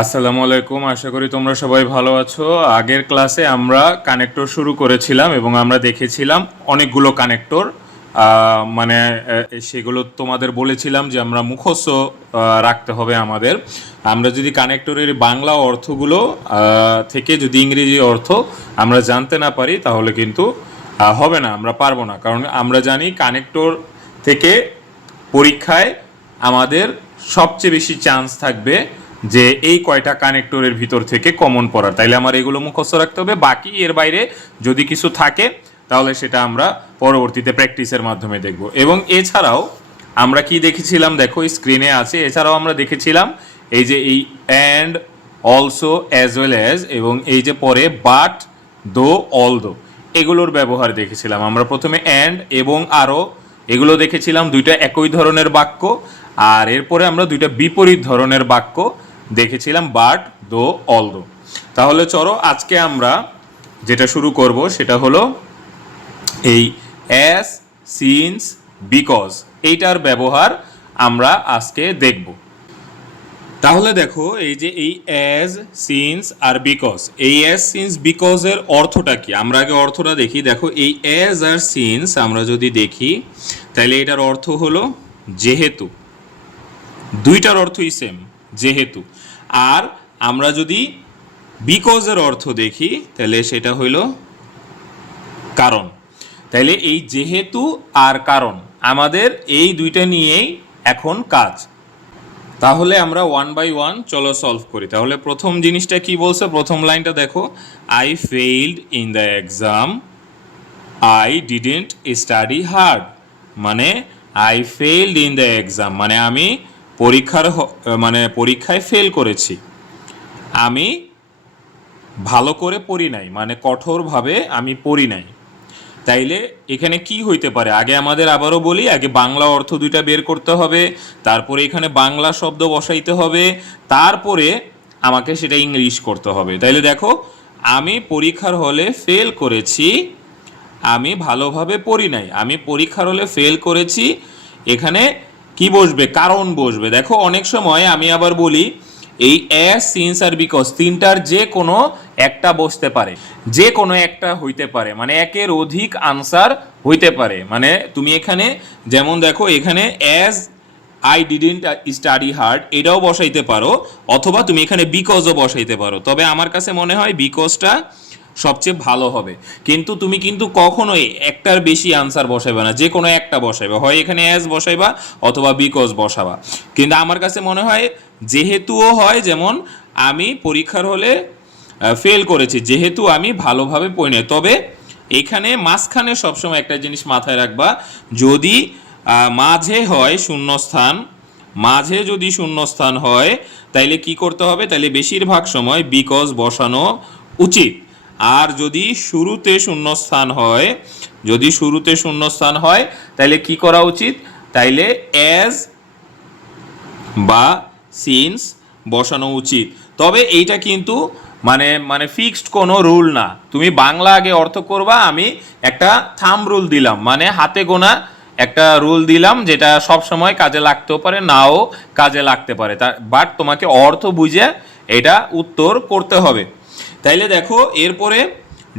আসসালামু আলাইকুম, আশা করি তোমরা সবাই ভালো আছো। আগের ক্লাসে আমরা কানেক্টর শুরু করেছিলাম এবং আমরা দেখেছিলাম অনেকগুলো কানেক্টর। মানে সেগুলো তোমাদের বলেছিলাম যে আমরা মুখস্থ রাখতে হবে আমাদের। আমরা যদি কানেক্টরের বাংলা অর্থগুলো থেকে যদি ইংরেজি অর্থ আমরা জানতে না পারি তাহলে কিন্তু হবে না, আমরা পারবো না। কারণ আমরা জানি কানেক্টর থেকে পরীক্ষায় আমাদের সবচেয়ে বেশি চান্স থাকবে যে এই কয়টা কানেক্টরের ভিতর থেকে কমন পড়ার। তাইলে আমার এগুলো মুখস্থ রাখতে হবে, বাকি এর বাইরে যদি কিছু থাকে তাহলে সেটা আমরা পরবর্তীতে প্র্যাকটিসের মাধ্যমে দেখব। এবং এছাড়াও আমরা কি দেখেছিলাম, দেখো স্ক্রিনে আছে, এছাড়াও আমরা দেখেছিলাম এই যে এই and, also, as well as, এবং এই যে পরে বাট, দো, অল দো, এগুলোর ব্যবহার দেখেছিলাম। আমরা প্রথমে অ্যান্ড এবং আরও এগুলো দেখেছিলাম, দুইটা একই ধরনের বাক্য। আর এরপরে আমরা দুইটা বিপরীত ধরনের বাক্য দেখেছিলাম, বাট, দো, অল দো। তাহলে চলো আজকে আমরা যেটা শুরু করব সেটা হলো এই অ্যাজ, সিন্স, বিকজ, এইটার ব্যবহার আমরা আজকে দেখব। তাহলে দেখো এই যে এই অ্যাজ, সিন্স আর বিকজ, এই অ্যাজ, সিন্স, বিকজের অর্থটা কি আমরা আগে অর্থটা দেখি। দেখো এই অ্যাজ আর সিন্স আমরা যদি দেখি তাহলে এটার অর্থ হলো যেহেতু, দুইটার অর্থই সেম, যেহেতু। আর আমরা যদি বিকজের অর্থ দেখি তাহলে সেটা হইল কারণ। তাইলে এই যেহেতু আর কারণ আমাদের এই দুইটা নিয়েই এখন কাজ। তাহলে আমরা ওয়ান বাই ওয়ান চলো সলভ করি। তাহলে প্রথম জিনিসটা কি বলছে, প্রথম লাইনটা দেখো, I failed in the exam, I didn't study hard. মানে I failed in the exam মানে আমি পরীক্ষায় ফেল করেছি, আমি ভালো করে পড়ি নাই, মানে কঠোরভাবে আমি পড়ি নাই। তাইলে এখানে কি হইতে পারে, আগে আমাদের আবারও বলি, আগে বাংলা অর্থ দুইটা বের করতে হবে, তারপরে এখানে বাংলা শব্দ বসাইতে হবে, তারপরে আমাকে সেটা ইংলিশ করতে হবে। তাইলে দেখো, আমি পরীক্ষার হলে ফেল করেছি, আমি ভালোভাবে পড়ি নাই, আমি পরীক্ষার হলে ফেল করেছি। এখানে কি বসবে, কারণ বসবে। দেখো অনেক সময় আমি আবার বলি এই অ্যাজ, সিন্স আর বিকজ তিনটার যে কোনো একটা বসতে পারে, যে কোনো একটা হইতে পারে, মানে একের অধিক আনসার হইতে পারে। মানে তুমি এখানে যেমন দেখো এখানে as I didn't study hard এটাও বসাইতে পারো, অথবা তুমি এখানে বিকজও বসাইতে পারো। তবে আমার কাছে মনে হয় বিকজটা সবচেয়ে ভালো হবে। কিন্তু তুমি কিন্তু কখনোই একটার বেশি আনসার বসাইবে না, যে কোনো একটা বসাইবা, হয় এখানে অ্যাজ বসাইবা অথবা বিকজ বসাবা। কিন্তু আমার কাছে মনে হয় যেহেতুও হয়, যেমন আমি পরীক্ষার হলে ফেল করেছি যেহেতু আমি ভালোভাবে পড়ি না। তবে এখানে মাঝখানে সবসময় একটা জিনিস মাথায় রাখবা, যদি মাঝে হয় শূন্যস্থান, মাঝে যদি শূন্যস্থান হয় তাইলে কি করতে হবে, তাইলে বেশিরভাগ সময় বিকজ বসানো উচিত। আর যদি শুরুতে শূন্যস্থান হয়, যদি শুরুতে শূন্যস্থান হয় তাইলে কি করা উচিত, তাইলে অ্যাজ বা সিন্স বসানো উচিত। তবে এইটা কিন্তু মানে মানে ফিক্সড কোনো রুল না। তুমি বাংলা আগে অর্থ করবা, আমি একটা থাম রুল দিলাম, মানে হাতে গোনা একটা রুল দিলাম, যেটা সব সময় কাজে লাগতেও পারে, নাও কাজে লাগতে পারে, বাট তোমাকে অর্থ বুঝে এটা উত্তর করতে হবে। তাইলে দেখো এরপরে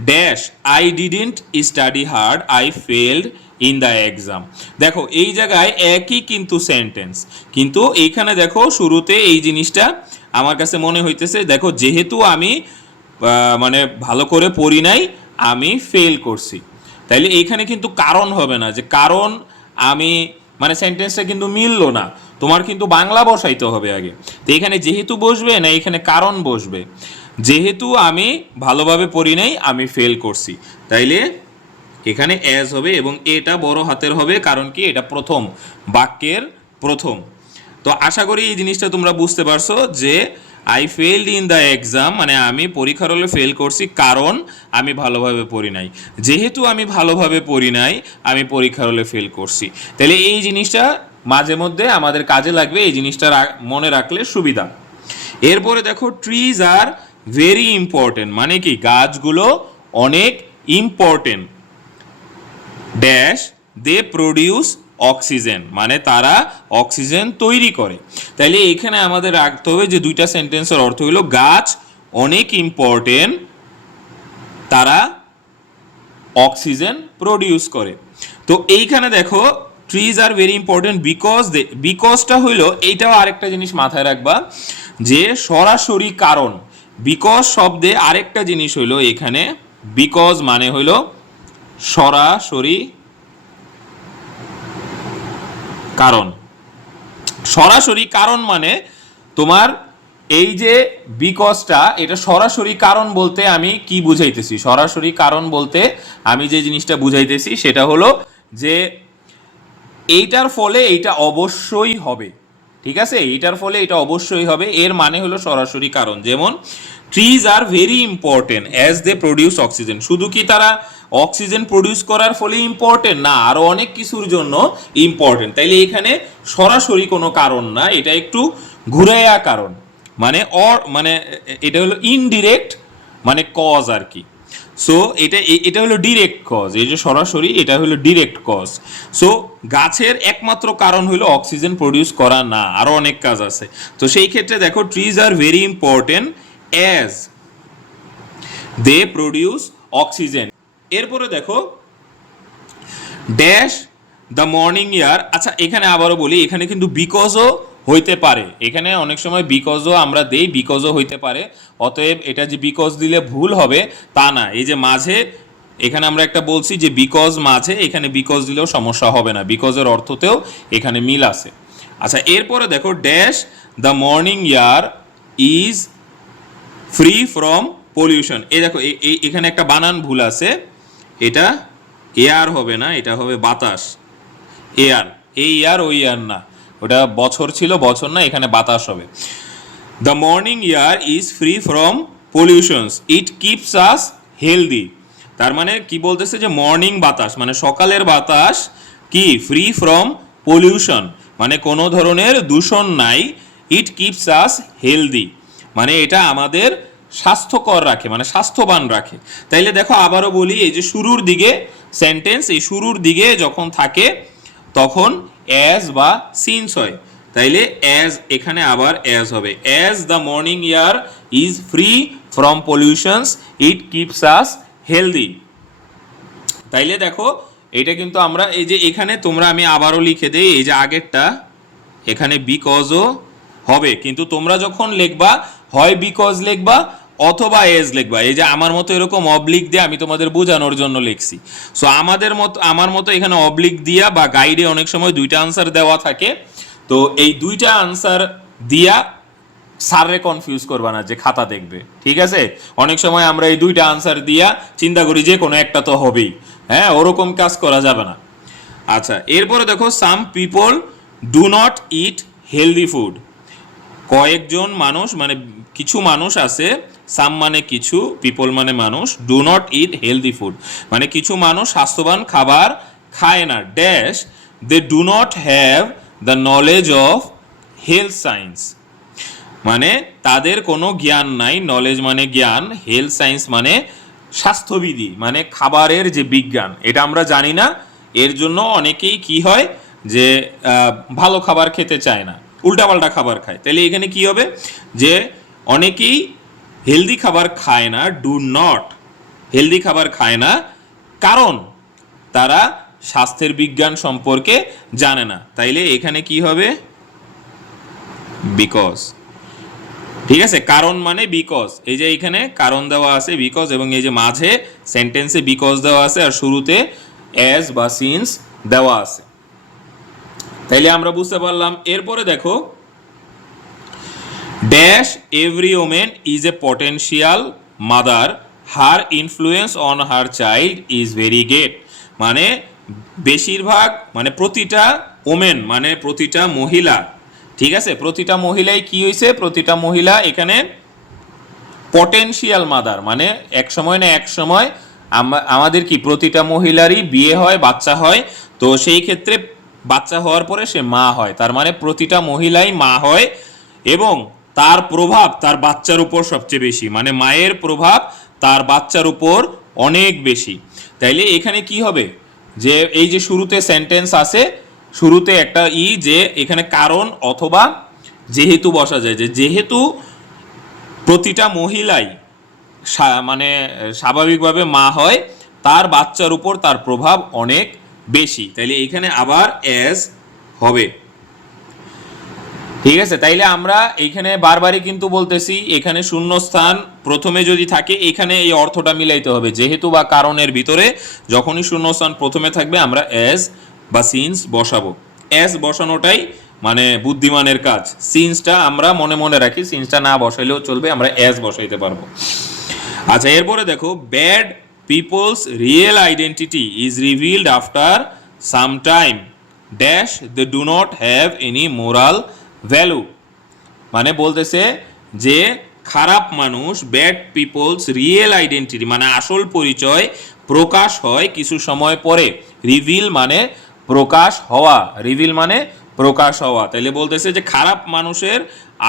dash, I didn't study hard, I failed in the exam. দেখো এই জায়গায় একই কিন্তু সেন্টেন্স, কিন্তু এইখানে দেখো শুরুতে এই জিনিসটা আমার কাছে মনে হইতেছে, দেখো যেহেতু আমি মানে ভালো করে পড়ি নাই, আমি ফেল করছি। তাইলে এইখানে কিন্তু কারণ হবে না, যে কারণ আমি, মানে সেন্টেন্সটা কিন্তু মিললো না, তোমার কিন্তু বাংলা বসাইতে হবে আগে। তো এখানে যেহেতু বসবে না, এখানে কারণ বসবে। যেহেতু আমি ভালোভাবে পড়ি নাই, আমি ফেল করছি, তাইলে এখানে অ্যাজ হবে এবং এটা বড় হাতের হবে, কারণ কি এটা প্রথম, বাক্যের প্রথম। তো আশা করি এই জিনিসটা তোমরা বুঝতে পারছো যে I failed in the exam মানে আমি পরীক্ষার হলে ফেল করছি কারণ আমি ভালোভাবে পড়ি নাই, যেহেতু আমি ভালোভাবে পড়ি নাই আমি পরীক্ষার হলে ফেল করছি। তাহলে এই জিনিসটা মাঝে মধ্যে আমাদের কাজে লাগবে, এই জিনিসটা মনে রাখলে সুবিধা। এরপরে দেখো ট্রিজ আর ভেরি ইম্পর্টেন্ট, মানে কি গাছগুলো অনেক important, dash they produce oxygen, মানে তারা অক্সিজেন তৈরি করে। তাইলে এখানে আমাদের রাখতে হবে যে দুইটা সেন্টেন্সের অর্থ হলো গাছ অনেক ইম্পর্টেন্ট, তারা অক্সিজেন প্রডিউস করে। তো এইখানে দেখো ট্রিজ আর ভেরি ইম্পর্টেন্ট বিকজটা হইলো, এইটাও আরেকটা জিনিস মাথায় রাখবা যে সরাসরি কারণ। বিকজ শব্দে আরেকটা জিনিস হইলো এখানে, বিকজ মানে হইলো সরাসরি কারণ। সরাসরি কারণ মানে তোমার এই যে বিকজটা, এটা সরাসরি কারণ বলতে আমি কি বুঝাইতেছি? সরাসরি কারণ বলতে আমি যে জিনিসটা বুঝাইতেছি সেটা হলো যে এইটার ফলে এইটা অবশ্যই হবে, ঠিক আছে? এইটার ফলে এটা অবশ্যই হবে, এর মানে হলো সরাসরি কারণ। যেমন trees are very important as they produce oxygen. শুধু কি তারা অক্সিজেন প্রডিউস করার ফলে ইম্পর্টেন্ট? না, আরো অনেক কিছুর জন্য ইম্পর্টেন্ট। তাইলে এখানে সরাসরি কোনো কারণ না, এটা একটু ঘুরাইয়া কারণ, মানে মানে এটা হলো ইনডিরেক্ট মানে কজ আর কি। সো এটা হলো ডিরেক্ট কজ, এই যে সরাসরি, এটা হলো ডিরেক্ট কজ। সো গাছের একমাত্র কারণ হলো অক্সিজেন প্রডিউস করা না, আরো অনেক কাজ আছে। তো সেই ক্ষেত্রে দেখো trees are very important as they produce oxygen. এরপরে দেখো ড্যাশ দ্য মর্নিং এয়ার। আচ্ছা এখানে আবারও বলি, এখানে কিন্তু বিকজও হইতে পারে, এখানে অনেক সময় বিকজও আমরা দেই, বিকজও হইতে পারে। অতএব এটা যে বিকজ দিলে ভুল হবে তা না। এই যে মাঝে এখানে আমরা একটা বলছি যে বিকজ মাঝে, এখানে বিকজ দিলেও সমস্যা হবে না, বিকজের অর্থতেও এখানে মিল আছে। আচ্ছা এরপরে দেখো dash the morning air is free from pollution. এই দেখো এখানে একটা বানান ভুল আছে, এটা এয়ার হবে না, এটা হবে বাতাস। এয়ার, এই ইয়ার ওই ইয়ার না, ওটা বছর ছিল, বছর না, এখানে বাতাস হবে। The morning air is free from pollutions, it keeps us healthy. তার মানে কি বলতেছে যে মর্নিং বাতাস মানে সকালের বাতাস কি ফ্রি ফ্রম পলিউশন, মানে কোনো ধরনের দূষণ নাই। ইট কিপস আস হেলদি মানে এটা আমাদের স্বাস্থ্যকর রাখে, মানে স্বাস্থ্যবান রাখে। তাইলে দেখো আবারও বলি, এই যে শুরুর দিকে সেন্টেন্স, এই শুরুর দিকে যখন থাকে তখন অ্যাজ বা সিন্স হয়। তাইলে অ্যাজ, এখানে আবার অ্যাজ হবে। As the morning air is free from pollutions it keeps us healthy. তাইলে দেখো এটা কিন্তু আমরা এই যে এখানে তোমরা, আমি আবারও লিখে দেই, এই যে আগেরটা এখানে বিকজও হবে, কিন্তু তোমরা যখন লিখবা হয় বিকজ লিখবা অথবা এজ লিখবা। এই যে আমার মতো এরকম অবলিক দিয়ে আমি তোমাদের বোঝানোর জন্য লিখছি। সো আমার মতো এখানে অবলিক দিয়া বা গাইডে অনেক সময় দুইটা আনসার দেওয়া থাকে। তো এই দুইটা আনসার দিয়া স্যাররে কনফিউজ করবা না যে খাতা দেখবে, ঠিক আছে? অনেক সময় আমরা এই দুইটা আনসার দিয়া চিন্তা করি যে কোনো একটা তো হবেই, হ্যাঁ, ওরকম কাজ করা যাবে না। আচ্ছা এরপরে দেখো some people do not eat healthy food. কয়েকজন মানুষ মানে কিছু মানুষ আছে, সাম মানে কিছু, পিপল মানে মানুষ, do not eat healthy food মানে কিছু মানুষ স্বাস্থ্যবান খাবার খায় না। Dash they do not have the knowledge of health science মানে তাদের কোনো জ্ঞান নাই। নলেজ মানে জ্ঞান, হেলথ সায়েন্স মানে স্বাস্থ্যবিধি মানে খাবারের যে বিজ্ঞান, এটা আমরা জানি না। এর জন্য অনেকেই কি হয় যে ভালো খাবার খেতে চায় না, উল্টাপাল্টা খাবার খায়। তাহলে এখানে কি হবে যে অনেকেই হেলদি খাবার খায় না, ডু নট হেলদি খাবার খায় না কারণ তারা স্বাস্থ্যের বিজ্ঞান সম্পর্কে জানে না। তাইলে এখানে কি হবে বিকজ, ঠিক আছে? কারণ মানে বিকজ, এই যে এখানে কারণ দেওয়া আছে বিকজ, এবং এই যে মাঝে সেন্টেন্সে বিকজ দেওয়া আছে আর শুরুতে অ্যাজ বা সিন্স দেওয়া আছে। তাইলে আমরা বুঝতে পারলাম। এরপরে দেখো dash every women is a potential mother, her influence on her child is very great মানে বেশিরভাগ মানে প্রতিটা ওমেন মানে প্রতিটা মহিলা, ঠিক আছে? প্রতিটা মহিলাই কি হয়েছে, প্রতিটা মহিলা এখানে পটেনশিয়াল মাদার মানে এক সময় না এক সময় আমাদের কি প্রতিটা মহিলারই বিয়ে হয়, বাচ্চা হয়। তো সেই ক্ষেত্রে বাচ্চা হওয়ার পরে সে মা হয়, তার মানে প্রতিটা মহিলাই মা হয় এবং তার প্রভাব তার বাচ্চার উপর সবচেয়ে বেশি, মানে মায়ের প্রভাব তার বাচ্চার উপর অনেক বেশি। তাইলে এখানে কি হবে যে এই যে শুরুতে সেন্টেন্স আছে, শুরুতে একটা যে এখানে কারণ অথবা যেহেতু বসা যায়, যে যেহেতু প্রতিটা মহিলাই মানে স্বাভাবিকভাবে মা হয়, তার বাচ্চার উপর তার প্রভাব অনেক বেশি, তাইলে এখানে আবার অ্যাজ হবে। ঠিক আছে, তাইলে আমরা এইখানে বারবারই কিন্তু বলতেছি, এখানে শূন্যস্থান প্রথমে যদি থাকে এখানে এই অর্থটা মিলাইতে হবে, যেহেতু বা কারণের ভিতরে যখনই শূন্যস্থান প্রথমে থাকবে আমরা অ্যাজ বা সিন্স বসাবো। অ্যাজ বসানোটাই মানে বুদ্ধিমানের কাজ, সিন্সটা আমরা মনে মনে রাখি, সিন্সটা না বসাইলেও চলবে, আমরা অ্যাজ বসাইতে পারবো। আচ্ছা, এরপরে দেখো, bad people's real identity is revealed after some time dash they do not have any moral value. মানে বলতেছে যে খারাপ মানুষ, ব্যাড পিপলস রিয়েল আইডেন্টিটি মানে আসল পরিচয় প্রকাশ হয় কিছু সময় পরে। রিভিল মানে প্রকাশ হওয়া, রিভিল মানে প্রকাশ হওয়া, তাইলে বলতেছে যে খারাপ মানুষের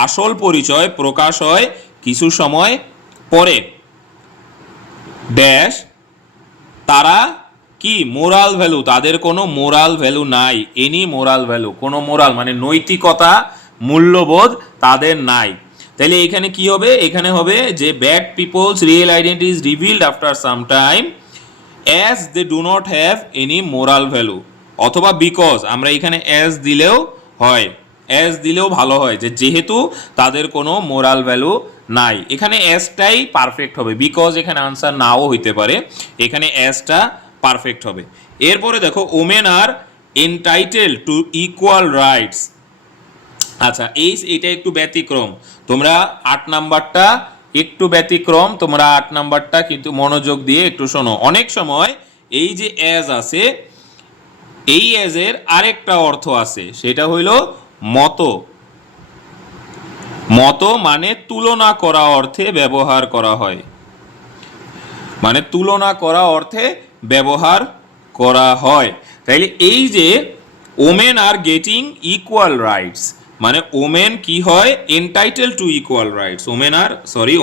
আসল পরিচয় প্রকাশ হয় কিছু সময় পরে। ড্যাশ তারা কি মোরাল ভ্যালু, তাদের কোনো মোরাল ভ্যালু নাই, এনি মোরাল ভ্যালু, কোনো মোরাল মানে নৈতিকতা মূল্যবোধ তাদের নাই। তাহলে এখানে কি হবে, এখানে হবে যে bad people's real identity is revealed after some time as they do not have any moral value, অথবা বিকজ, আমরা এখানে অ্যাজ দিলেও হয়, অ্যাজ দিলেও ভালো হয়, যে যেহেতু তাদের কোনো মোরাল ভ্যালু নাই। এখানে অ্যাজটাই পারফেক্ট হবে, বিকজ এখানে আনসার নাও হইতে পারে, এখানে অ্যাজটা পারফেক্ট হবে। এরপরে দেখো, women R entitle to equal rights. আচ্ছা, এইটা একটু ব্যতিক্রম, তোমরা 8 নাম্বারটা একটু ব্যতিক্রম, তোমরা 8 নাম্বারটা কিন্তু মনোযোগ দিয়ে একটু শোনো। অনেক সময় এই যে অ্যাজ আছে, এই অ্যাজের আরেকটা অর্থ আছে, সেটা হইল মতো। মতো মানে তুলনা করা অর্থে ব্যবহার করা হয়, মানে তুলনা করা অর্থে ব্যবহার করা হয়। তাইলে এই যে women are getting equal rights, মানে ওমেন কি হয়, entitle to equal rights,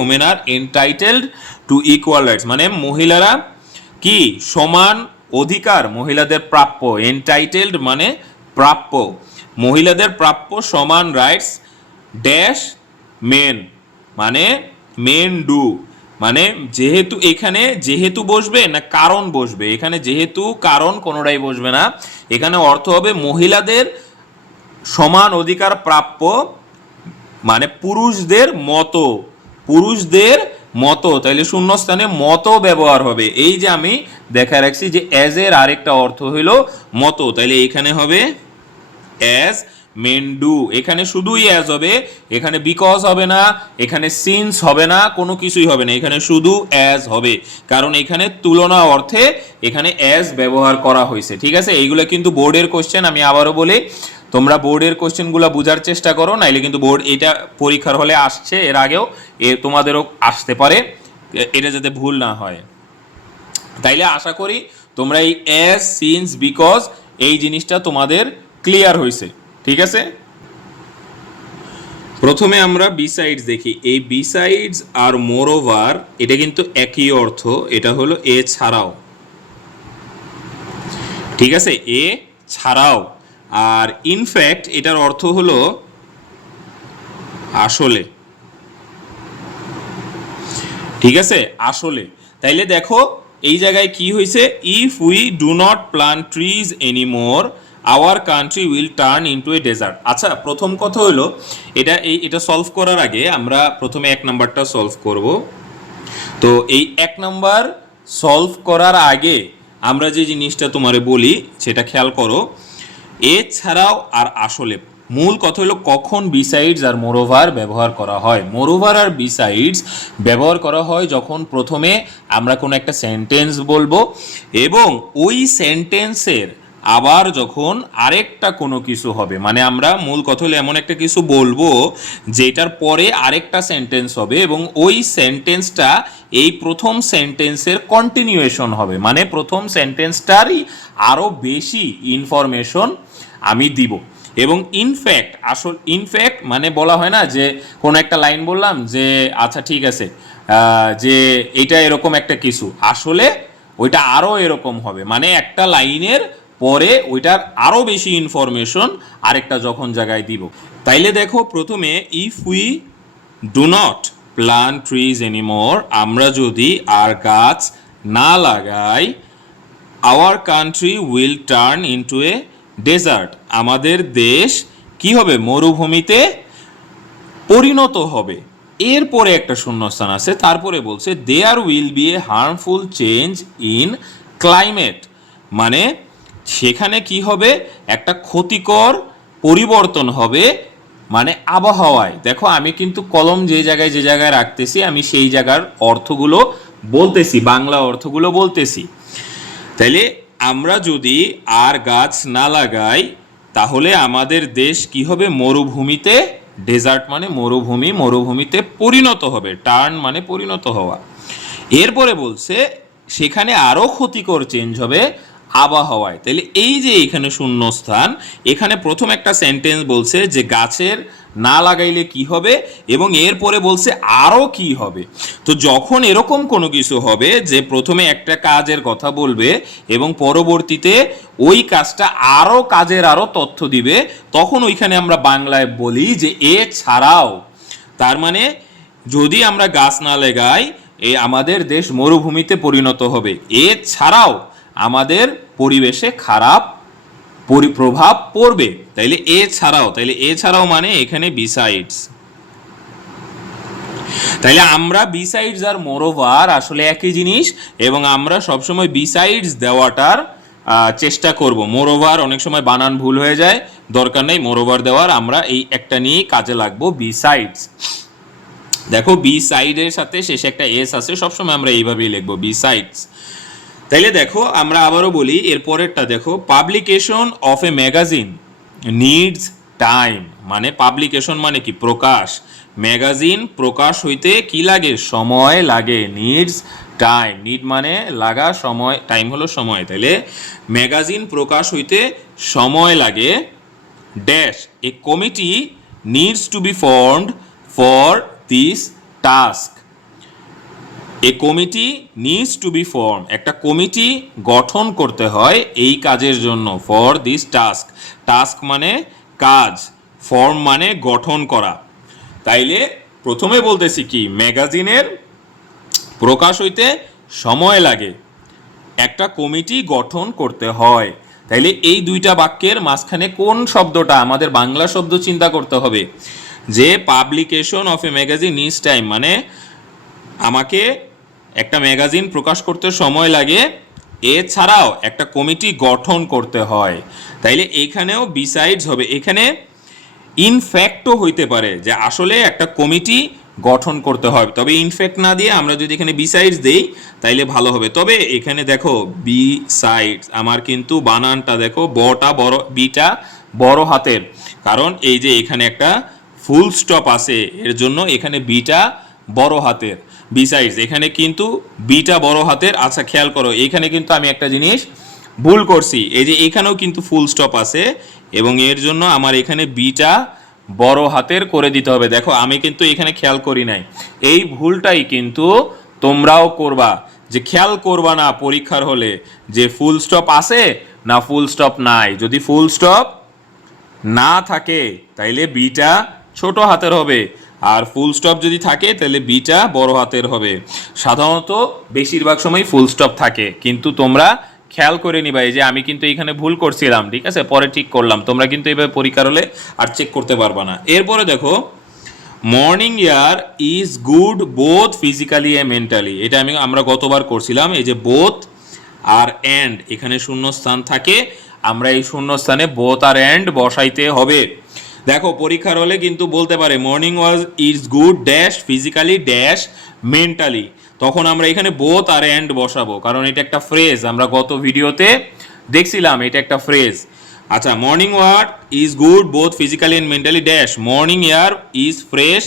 women are entitled to equal rights, মানে মহিলারা কি সমান অধিকার, মহিলাদের প্রাপ্য, এনটাইটেলড মানে প্রাপ্য, মহিলাদের প্রাপ্য সমান রাইটস ড্যাশ মেন, মানে মেন ডু, মানে যেহেতু, এখানে যেহেতু বসবে না কারণ বসবে, এখানে যেহেতু কারণ কোনোটাই বসবে না, এখানে অর্থ হবে মহিলাদের সমান অধিকার প্রাপ্য, মানে পুরুষদের মতো, পুরুষদের মতো, তাইলে শূন্যস্থানে মতো ব্যবহার হবে। এই যে আমি দেখা রাখছি যে অ্যাজ এর আরেকটা অর্থ হইল মতো, তাইলে এখানে হবে অ্যাজ মেন ডু, এখানে শুধুই অ্যাজ হবে, এখানে বিকজ হবে না, এখানে সিন্স হবে না, কোনো কিছুই হবে না, এখানে শুধু অ্যাজ হবে, কারণ এখানে তুলনা অর্থে এখানে অ্যাজ ব্যবহার করা হয়েছে। ঠিক আছে, এইগুলো কিন্তু বোর্ডের কোশ্চেন, আমি আবারও বলি, তোমরা বোর্ডের কোশ্চেনগুলো বোঝার চেষ্টা করো, নাইলে কিন্তু বোর্ড এটা পরীক্ষার হলে আসছে, এর আগেও তোমাদেরও আসতে পারে, এটা যাতে ভুল না হয়। তাইলে আশা করি তোমরা এই অ্যাজ, সিন্স, বিকজ এই জিনিসটা তোমাদের ক্লিয়ার হয়েছে। ঠিক আছে, প্রথমে আমরা বিসাইডস দেখি। এই বিসাইডস আর মোরওভার এটা কিন্তু একই অর্থ, এটা হলো এ ছাড়াও। ঠিক আছে, এ ছাড়াও, আর ইনফ্যাক্ট এটার অর্থ হলো আসলে। ঠিক আছে, আসলে। তাইলে দেখো এই জায়গায় কি হয়েছে, if we do not plant trees anymore our country will turn into a desert. আচ্ছা, প্রথম কথা হলো এটা সলভ করার আগে আমরা প্রথমে 1 নাম্বারটা সলভ করব। তো এই 1 নাম্বার সলভ করার আগে আমরা যে জিনিসটা তোমারে বলি সেটা খেয়াল করো, এছাড়াও আর আসলে, মূল কথা হলো কখন বিসাইডস আর মোরওভার ব্যবহার করা হয়। মোরওভার আর বিসাইডস ব্যবহার করা হয় যখন প্রথমে আমরা কোনো একটা সেন্টেন্স বলবো এবং ওই সেন্টেন্সের আবার যখন আরেকটা কোনো কিছু হবে, মানে আমরা মূল কথা হলো এমন একটা কিছু বলবো যেটার পরে আরেকটা সেন্টেন্স হবে এবং ওই সেন্টেন্সটা এই প্রথম সেন্টেন্সের কন্টিনিউয়েশন হবে, মানে প্রথম সেন্টেন্সটারই আরও বেশি ইনফরমেশন আমি দিব। এবং ইনফ্যাক্ট মানে বলা হয় না যে কোনো একটা লাইন বললাম যে আচ্ছা ঠিক আছে, যে এটা এরকম একটা কিছু, আসলে ওইটা আরও এরকম হবে, মানে একটা লাইনের পরে ওইটার আরও বেশি ইনফরমেশন আরেকটা যখন জায়গায় দিব। তাইলে দেখো প্রথমে if we do not plant trees anymore, আমরা যদি আর গাছ না লাগাই, our country will turn into a desert, আমাদের দেশ কি হবে, মরুভূমিতে পরিণত হবে। এরপরে একটা শূন্যস্থান আছে, তারপরে বলছে there will be a harmful change in climate, মানে সেখানে কি হবে, একটা ক্ষতিকর পরিবর্তন হবে মানে আবহাওয়ায়। দেখো আমি কিন্তু কলম যে জায়গায় রাখতেছি আমি সেই জায়গার অর্থগুলো বলতেছি, বাংলা অর্থগুলো বলতেছি। তাইলে আমরা যদি আর গাছ না লাগাই তাহলে আমাদের দেশ কি হবে, মরুভূমিতে, ডেজার্ট মানে মরুভূমি, মরুভূমিতে পরিণত হবে, টার্ন মানে পরিণত হওয়া। এরপরে বলছে সেখানে আরও ক্ষতিকর চেঞ্জ হবে আবহাওয়ায়। তাহলে এই যে এখানে শূন্যস্থান, এখানে প্রথম একটা সেন্টেন্স বলছে যে গাছের না লাগাইলে কি হবে, এবং এরপরে বলছে আরও কি হবে। তো যখন এরকম কোনো কিছু হবে যে প্রথমে একটা কাজের কথা বলবে এবং পরবর্তীতে ওই কাজটা আরও কাজের আরও তথ্য দিবে, তখন ওইখানে আমরা বাংলায় বলি যে এছাড়াও। তার মানে যদি আমরা গাছ না লাগাই আমাদের দেশ মরুভূমিতে পরিণত হবে, এছাড়াও আমাদের পরিবেশে খারাপ প্রভাব পড়বে। তাইলে এছাড়াও, তাইলে এছাড়াও মানে এখানে বিসাইডস। তাইলে আমরা বিসাইডস আর মোরওভার আসলে একই জিনিস, এবং আমরা সবসময় বিসাইডস দেওয়াটার চেষ্টা করব। মোরওভার অনেক সময় বানান ভুল হয়ে যায়, দরকার নেই মোরওভার দেওয়ার, আমরা এই একটা নিয়ে কাজে লাগবো, বিসাইডস। দেখো বি সাইডের সাথে শেষে একটা এস আছে, সবসময় আমরা এইভাবেই লিখবো বিসাইডস। তাইলে দেখো আমরা আবারও বলি, এরপরেরটা দেখো, publication of a magazine needs time, মানে পাবলিকেশন মানে কি, প্রকাশ, ম্যাগাজিন প্রকাশ হইতে কি লাগে, সময় লাগে, নিডস টাইম, নিড মানে লাগা, সময়, টাইম হলো সময়। তাইলে ম্যাগাজিন প্রকাশ হইতে সময় লাগে, dash a committee needs to be formed for this task, a committee needs to be form, একটা কমিটি গঠন করতে হয় এই কাজের জন্য, ফর দিস টাস্ক, টাস্ক মানে কাজ, ফর্ম মানে গঠন করা। তাইলে প্রথমে বলতেছি কি, ম্যাগাজিনের প্রকাশ হইতে সময় লাগে, একটা কমিটি গঠন করতে হয়। তাইলে এই দুইটা বাক্যের মাঝখানে কোন শব্দটা, আমাদের বাংলা শব্দ চিন্তা করতে হবে, যে publication of a magazine needs time, মানে আমাকে একটা ম্যাগাজিন প্রকাশ করতে সময় লাগে, এছাড়াও একটা কমিটি গঠন করতে হয়। তাইলে এখানেও বিসাইডস হবে, এখানে ইনফ্যাক্টও হইতে পারে যে আসলে একটা কমিটি গঠন করতে হয়, তবে ইনফ্যাক্ট না দিয়ে আমরা যদি এখানে বিসাইডস দেই তাইলে ভালো হবে। তবে এখানে দেখো বিসাইডস, আমার কিন্তু বানানটা দেখো, বটা বড়, বিটা বড় হাতের, কারণ এই যে এখানে একটা ফুল স্টপ আছে, এর জন্য এখানে বিটা বড় হাতের, বিসাইডস এখানে কিন্তু বিটা বড় হাতের। আচ্ছা খেয়াল করো, এখানে কিন্তু আমি একটা জিনিস ভুল করছি, এই যে এখানেও কিন্তু ফুল স্টপ আছে এবং এর জন্য আমার এখানে বিটা বড় হাতের করে দিতে হবে। দেখো আমি কিন্তু এখানে খেয়াল করি নাই, এই ভুলটাই কিন্তু তোমরাও করবা, যে খেয়াল করবা না পরীক্ষার হলে যে ফুল স্টপ আছে না ফুল স্টপ নাই। যদি ফুল স্টপ না থাকে তাইলে বিটা ছোট হাতের হবে, আর ফুল স্টপ যদি থাকে তাহলে বিটা বড় হাতের হবে। সাধারণত বেশিরভাগ সময় ফুল স্টপ থাকে, কিন্তু তোমরা খেয়াল করে নিবা, এই যে আমি কিন্তু এখানে ভুল করছিলাম, ঠিক আছে, পরে ঠিক করলাম, তোমরা কিন্তু এইভাবে পরীক্ষার হলে আর চেক করতে পারবা না। এরপরে দেখো, morning air is good both physically and mentally, এটা আমরা গতবার করছিলাম। এই যে বোথ আর এন্ড, এখানে শূন্যস্থান থাকে, আমরা এই শূন্যস্থানে বোথ আর এন্ড বসাইতে হবে। দেখো পরীক্ষার হলে কিন্তু বলতে পারে morning was is good dash physically dash mentally, তখন আমরা এখানে বোথ আর এন্ড বসাবো, কারণ এটা একটা ফ্রেজ, আমরা গত ভিডিওতে দেখছিলাম এটা একটা ফ্রেজ। আচ্ছা, morning walk is good both physically and mentally dash, morning air is fresh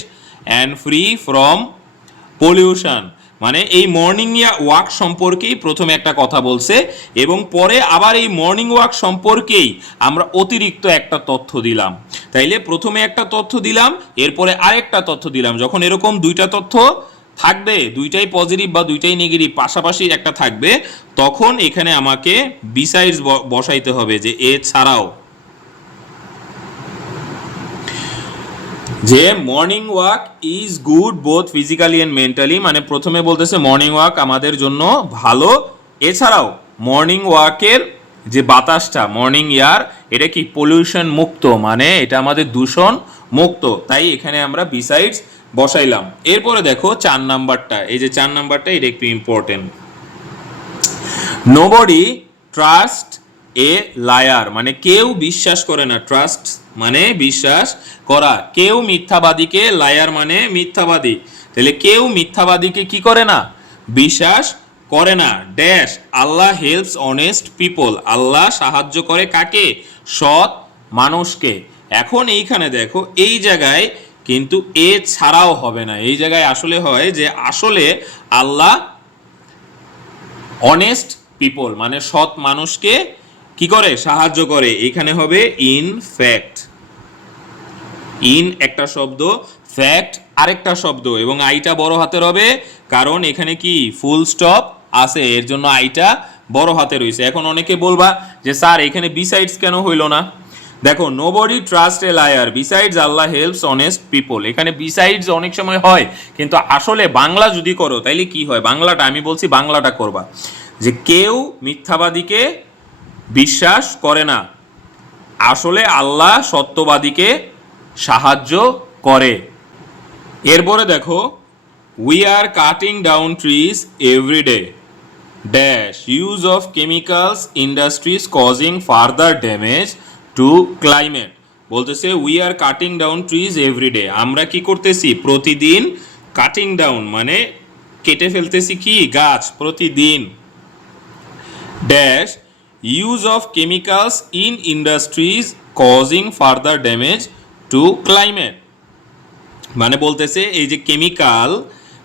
and free from pollution, মানে এই মর্নিং ওয়াক সম্পর্কেই প্রথমে একটা কথা বলছে এবং পরে আবার এই মর্নিং ওয়াক সম্পর্কেই আমরা অতিরিক্ত একটা তথ্য দিলাম। তাইলে প্রথমে একটা তথ্য দিলাম, এরপরে আরেকটা তথ্য দিলাম, যখন এরকম দুইটা তথ্য থাকবে, দুইটাই পজিটিভ বা দুইটাই নেগেটিভ পাশাপাশি একটা থাকবে, তখন এখানে আমাকে বিসাইডস বসাইতে হবে যে এছাড়াও। যে morning walk is good both physically and mentally, মানে প্রথমে বলতেছে মর্নিং ওয়াক আমাদের জন্য ভালো, এছাড়াও মর্নিং ওয়াকের যে বাতাসটা মর্নিং এয়ার এটা কি পলিউশন মুক্ত, মানে এটা আমাদের দূষণ মুক্ত, তাই এখানে আমরা বিসাইডস বসাইলাম। এরপরে দেখো 4 নাম্বারটা, এই যে 4 নাম্বারটা এটা একটু important. Nobody trust a liar, মানে কেউ বিশ্বাস করে না, ট্রাস্ট মানে বিশ্বাস করা, কেউ মিথ্যাবাদীকে, লায়ার মানে মিথ্যাবাদী, তাহলে কেউ মিথ্যাবাদীকে কি করে না, বিশ্বাস করে না। ড্যাশ আল্লাহ হেল্পস অনেস্ট পিপল, আল্লাহ সাহায্য করে কাকে, সৎ মানুষকে। এখন এইখানে দেখো এই জায়গায় কিন্তু এ ছাড়াও হবে না, এই জায়গায় আসলে হয় যে আসলে আল্লাহ অনেস্ট পিপল মানে সৎ মানুষকে কি করে, সাহায্য করে, এখানে হবে ইন ফ্যাক্ট। ইন একটা শব্দ, ফ্যাক্ট আরেকটা শব্দ, এবং আইটা বড় হাতের হবে কারণ এখানে কি ফুল স্টপ আছে, এর জন্য আইটা বড় হাতে রয়েছে। এখন অনেকে বলবা যে স্যার এখানে বিসাইডস কেন হইল না, দেখো nobody trust a liar besides Allah helps honest people, এখানে বিসাইডস অনেক সময় হয় কিন্তু আসলে বাংলা যদি করো তাইলে কি হয়, বাংলাটা আমি বলছি বাংলাটা করবা, যে কেউ মিথ্যাবাদীকে বিশ্বাস করে না, আসলে আল্লাহ সত্যবাদীকে সাহায্য করে। এরপরে দেখো we are cutting down trees everyday dash use of chemicals industries causing further damage to climate, বলতেছে we are cutting down trees everyday, আমরা কি করতেছি প্রতিদিন, কাটিং ডাউন মানে কেটে ফেলতেছি কি গাছ প্রতিদিন। Dash use of chemicals in industries causing further damage to climate, মানে বলতেছে এই যে কেমিক্যাল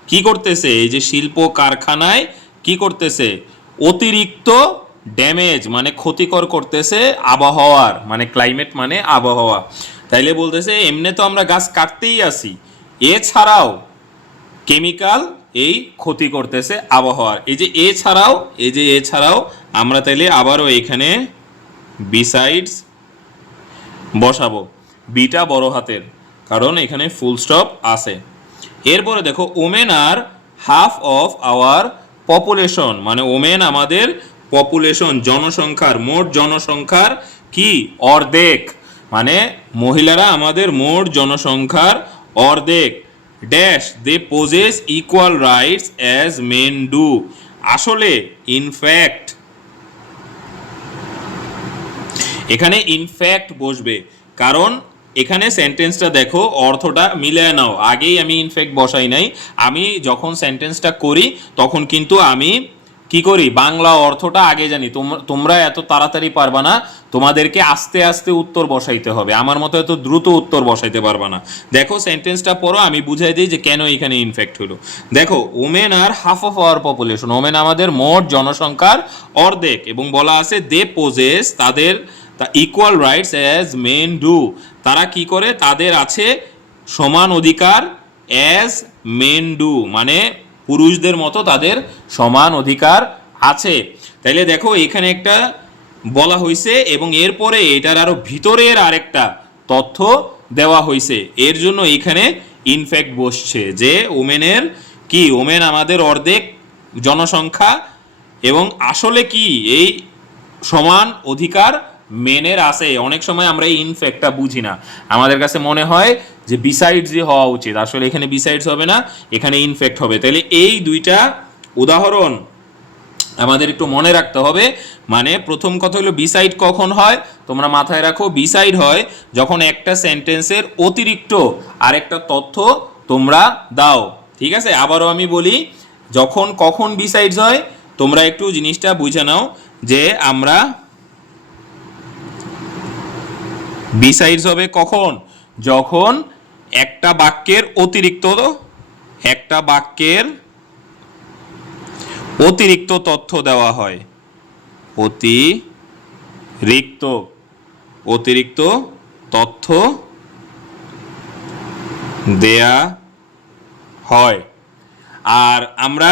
কি করতেছে, এই যে শিল্প কারখানায় কি করতেছে, অতিরিক্ত ড্যামেজ মানে ক্ষতিকর করতেছে আবহাওয়ার, মানে ক্লাইমেট মানে আবহাওয়া, তাইলে বলতেছে এমনি তো আমরা গাছ কাটতেই আসি, এছাড়াও কেমিক্যাল এই ক্ষতি করতেছে আবহাওয়ার, এই যে এছাড়াও, এই যে এছাড়াও আমরা তাইলে আবারও এখানে বিসাইডস বসাবো, বিটা বড় হাতের কারণ এখানে ফুল স্টপ আছে। এরপরে দেখো women are half of our population, মানে ওমেন আমাদের পপুলেশন জনসংখ্যার, মোট জনসংখ্যার কি অর্ধেক, মানে মহিলারা আমাদের মোট জনসংখ্যার অর্ধেক। Dash they possess equal rights as men do, আসলে ইনফ্যাক্ট, এখানে ইনফ্যাক্ট বসবে কারণ এখানে সেন্টেন্সটা দেখো অর্থটা মিলিয়ে নাও, আগেই আমি ইনফ্যাক্ট বসাই নাই, আমি যখন সেন্টেন্সটা করি তখন কিন্তু আমি কি করি বাংলা অর্থটা আগে জানি, তোমরা এত তাড়াতাড়ি পারবা না, তোমাদেরকে আস্তে আস্তে উত্তর বসাইতে হবে, আমার মতো এত দ্রুত উত্তর বসাইতে পারবা না। দেখো সেন্টেন্সটা পড়ো, আমি বুঝাই দিই যে কেন এখানে ইনফ্যাক্ট হলো। দেখো women are half of our population, women আমাদের মোট জনসংখ্যার অর্ধেক, এবং বলা আছে দে পোজেস তাদের equal rights as men do, তারা কি করে তাদের আছে সমান অধিকার অ্যাজ মেন ডু, মানে পুরুষদের মতো তাদের সমান অধিকার আছে। তাইলে দেখো এখানে একটা বলা হয়েছে এবং এরপরে এটার আরো ভিতরের আরেকটা তথ্য দেওয়া হয়েছে, এর জন্য এখানে ইনফ্যাক্ট বসছে যে ওমেনের কি, ওমেন আমাদের অর্ধেক জনসংখ্যা এবং আসলে কি এই সমান অধিকার মেনের আছে। অনেক সময় আমরা এই ইনফ্যাক্টটা বুঝি না, আমাদের কাছে মনে হয় যে বিসাইডসই হওয়া উচিত, আসলে এখানে বিসাইডস হবে না, এখানে ইনফ্যাক্ট হবে। তাহলে এই দুইটা উদাহরণ আমাদের একটু মনে রাখতে হবে। মানে প্রথম কথা হলো বিসাইড কখন হয়, তোমরা মাথায় রাখো বিসাইড হয় যখন একটা সেন্টেন্সের অতিরিক্ত আরেকটা তথ্য তোমরা দাও, ঠিক আছে। আবারও আমি বলি যখন কখন বিসাইডস হয় তোমরা একটু জিনিসটা বুঝে নাও, যে আমরা বিসাইডস হবে কখন, যখন একটা বাক্যের অতিরিক্ত তথ্য দেওয়া হয়, অতিরিক্ত তথ্য দেয়া হয়। আর আমরা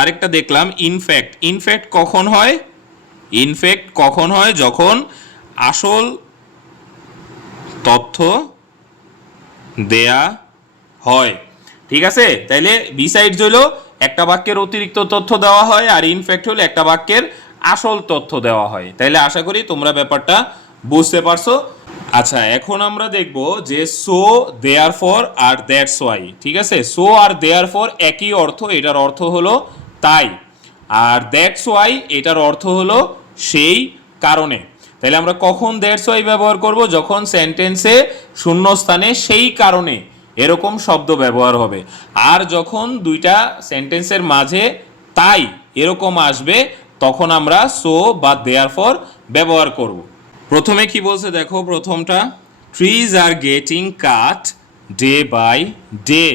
আরেকটা দেখলাম ইনফ্যাক্ট। ইনফ্যাক্ট কখন হয়? ইনফ্যাক্ট কখন হয়? যখন আসল তথ্য দেয়া হয়। ঠিক আছে, তাইলে বিসাইডস হলো একটা বাক্যের অতিরিক্ত তথ্য দেওয়া হয়, আর ইনফ্যাক্ট হলো একটা বাক্যের আসল তথ্য দেওয়া হয়। তাইলে আশা করি তোমরা ব্যাপারটা বুঝতে পারছো। আচ্ছা, এখন আমরা দেখব যে সো, দেয়ার ফর আর দ্যাটস ওয়াই। ঠিক আছে, সো আর দেয়ার ফর একই অর্থ, এটার অর্থ হলো তাই। আর দ্যাটস ওয়াই এটার অর্থ হলো সেই কারণে। তাহলে আমরা কখন দ্যাটস ওয়াই ব্যবহার করব? যখন সেন্টেন্সে শূন্যস্থানে সেই কারণে এরকম শব্দ ব্যবহার হবে। আর যখন দুইটা সেন্টেন্সের মাঝে তাই এরকম আসবে, তখন আমরা সো বা দেয়ার ফর ব্যবহার করব। প্রথমে কি বলছে দেখো, প্রথমটা trees are getting cut day by day,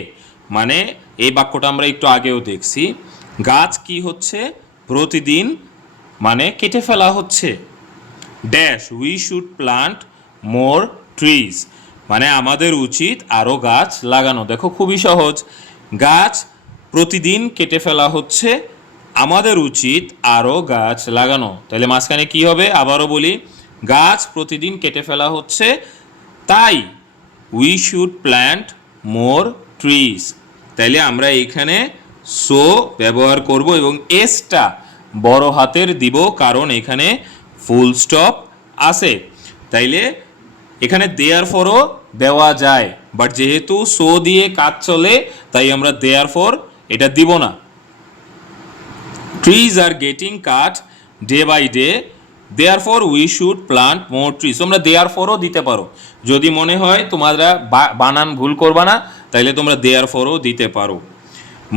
মানে এই বাক্যটা আমরা একটু আগেও দেখছি। গাছ কি হচ্ছে? প্রতিদিন, মানে কেটে ফেলা হচ্ছে। Dash we should plant more trees, মানে আমাদের উচিত আরও গাছ লাগানো। দেখো খুবই সহজ, গাছ প্রতিদিন কেটে ফেলা হচ্ছে, আমাদের উচিত আরও গাছ লাগানো। তাহলে মাঝখানে কি হবে? আবারও বলি, গাছ প্রতিদিন কেটে ফেলা হচ্ছে, তাই we should plant more trees. তাইলে আমরা এইখানে সো ব্যবহার করব এবং এসটা বড় হাতের দিব, কারণ এখানে ফুল স্টপ আছে। তাইলে এখানে দেয়ার ফরও দেওয়া যায়, বাট যেহেতু সো দিয়ে কাজ চলে তাই আমরা দেয়ার ফর এটা দিব না। Trees are getting cut day by day, therefore we should plant more trees. তোমরা দেয়ার ফরও দিতে পারো, যদি মনে হয় তোমরা বানান ভুল করবা না, তাইলে তোমরা দেয়ার ফরও দিতে পারো।